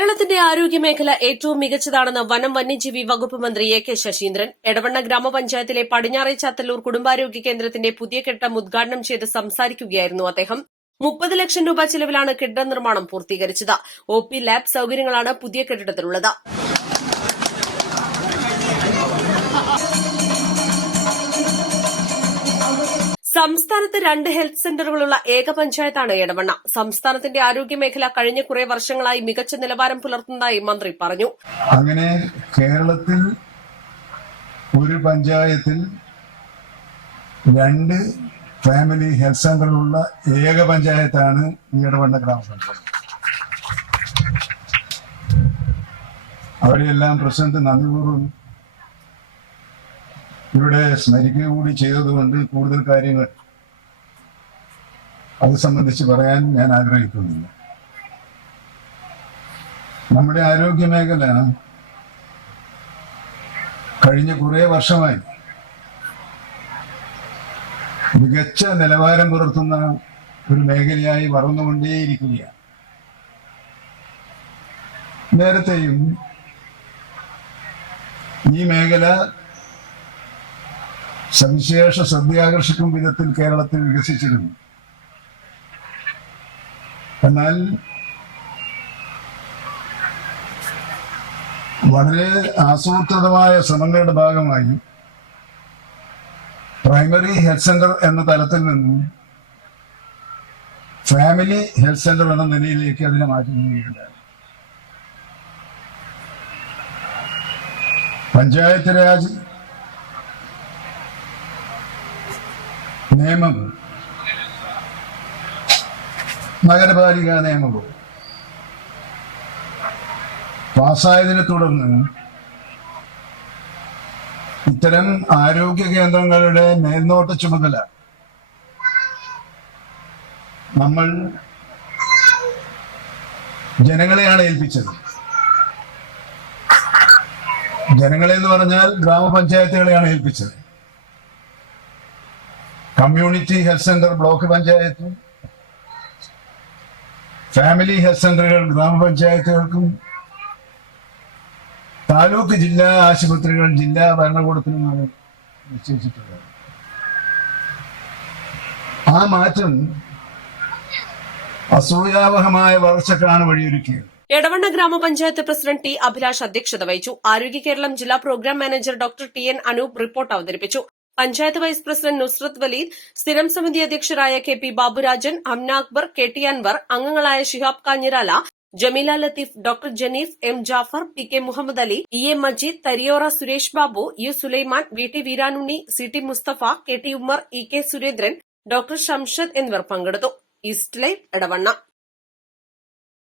കേരളത്തിന്റെ ആരോഗ്യമേഖല ഏറ്റവും മികച്ചതാണെന്ന് വനം വന്യജീവി വകുപ്പ് മന്ത്രി എ കെ ശശീന്ദ്രൻ. എടവണ്ണ ഗ്രാമപഞ്ചായത്തിലെ പടിഞ്ഞാറെ ചാത്തല്ലൂർ കുടുംബാരോഗ്യ കേന്ദ്രത്തിന്റെ പുതിയ കെട്ടിടം ഉദ്ഘാടനം ചെയ്ത് സംസാരിക്കുകയായിരുന്നു അദ്ദേഹം. 30 ലക്ഷം രൂപ ചെലവിലാണ് കെട്ടിട നിർമ്മാണം പൂർത്തീകരിച്ചത്. OP ലാബ് സൌകര്യങ്ങളാണ് പുതിയ കെട്ടിടത്തിലുള്ളത്. സംസ്ഥാനത്ത് 2 ഹെൽത്ത് സെന്ററുകളുള്ള ഏക പഞ്ചായത്താണ് എടവണ്ണ. സംസ്ഥാനത്തിന്റെ ആരോഗ്യമേഖല കഴിഞ്ഞ കുറെ വർഷങ്ങളായി മികച്ച നിലവാരം പുലർത്തുന്നതായി മന്ത്രി പറഞ്ഞു. അങ്ങനെ കേരളത്തിൽ ഒരു പഞ്ചായത്തിൽ 2 ഫാമിലി ഹെൽത്ത് സെന്ററുകളുള്ള ഏക പഞ്ചായത്താണ് ഈ എടവണ്ണ ഗ്രാമപഞ്ചായത്ത്. അവരെല്ലാം പ്രസിഡന്റ് നന്ദിപൂർവ്വം ഇവിടെ സ്മരിക്കുക കൂടി ചെയ്തതുകൊണ്ട് കൂടുതൽ കാര്യങ്ങൾ അത് സംബന്ധിച്ച് പറയാൻ ഞാൻ ആഗ്രഹിക്കുന്നില്ല. നമ്മുടെ ആരോഗ്യ മേഖല കഴിഞ്ഞ കുറെ വർഷമായി മികച്ച നിലവാരം പുലർത്തുന്ന ഒരു മേഖലയായി വളർന്നുകൊണ്ടേയിരിക്കുകയാണ്. നേരത്തെയും ഈ മേഖല സവിശേഷ ശ്രദ്ധയാകർഷിക്കും വിധത്തിൽ കേരളത്തിൽ വികസിച്ചിരുന്നു. എന്നാൽ വളരെ ആസൂത്രിതമായ ശ്രമങ്ങളുടെ ഭാഗമായി പ്രൈമറി ഹെൽത്ത് സെന്റർ എന്ന തലത്തിൽ നിന്നും ഫാമിലി ഹെൽത്ത് സെന്റർ എന്ന നിലയിലേക്ക് അതിനെ മാറ്റുകയുണ്ടായി. പഞ്ചായത്ത് രാജ് നിയമം, നഗരപാലിക നിയമവും പാസ്സായതിനെ തുടർന്ന് ഇത്തരം ആരോഗ്യ കേന്ദ്രങ്ങളുടെ മേൽനോട്ട ചുമതല നമ്മൾ ജനങ്ങളെയാണ് ഏൽപ്പിച്ചത്. ജനങ്ങളെ എന്ന് പറഞ്ഞാൽ ഗ്രാമപഞ്ചായത്തുകളെയാണ് ഏൽപ്പിച്ചത്. കമ്മ്യൂണിറ്റി ഹെൽത്ത് സെന്റർ ബ്ലോക്ക് പഞ്ചായത്തും ഫാമിലി ഹെൽത്ത് സെന്ററുകൾ ഗ്രാമപഞ്ചായത്തുകൾക്കും താലൂക്ക് ജില്ലാ ആശുപത്രികൾ ജില്ലാ ഭരണകൂടത്തിനുമാണ് നിശ്ചയിച്ചിട്ടുള്ളത്. ആ മാറ്റം അസൂയാവഹമായ വളർച്ചക്കാണ് വഴിയൊരുക്കിയത്. എടവണ്ണ ഗ്രാമപഞ്ചായത്ത് പ്രസിഡന്റ് ടി അഭിലാഷ് അധ്യക്ഷത വഹിച്ചു. ആരോഗ്യ കേരളം ജില്ലാ programme manager doctor TN Anoop report അവതരിപ്പിച്ചു. പഞ്ചായത്ത് വൈസ് പ്രസിഡന്റ് നുസ്രത്ത് വലീദ്, സ്ഥിരം സമിതി അധ്യക്ഷരായ KP ബാബുരാജൻ, അംന അക്ബർ, KT അൻവർ, അംഗങ്ങളായ Shihab Kanjirala, Jameela Latheef, doctor Janeef, M Jafar, PK Muhammad Ali, EA Majeed, Thariyora Suresh Babu, U Sulaiman, VT Veeranunni, CT Musthafa, KT Ummer, EK Surendran, doctor Shamshad എന്നിവർ പങ്കെടുത്തു. East live Edavanna.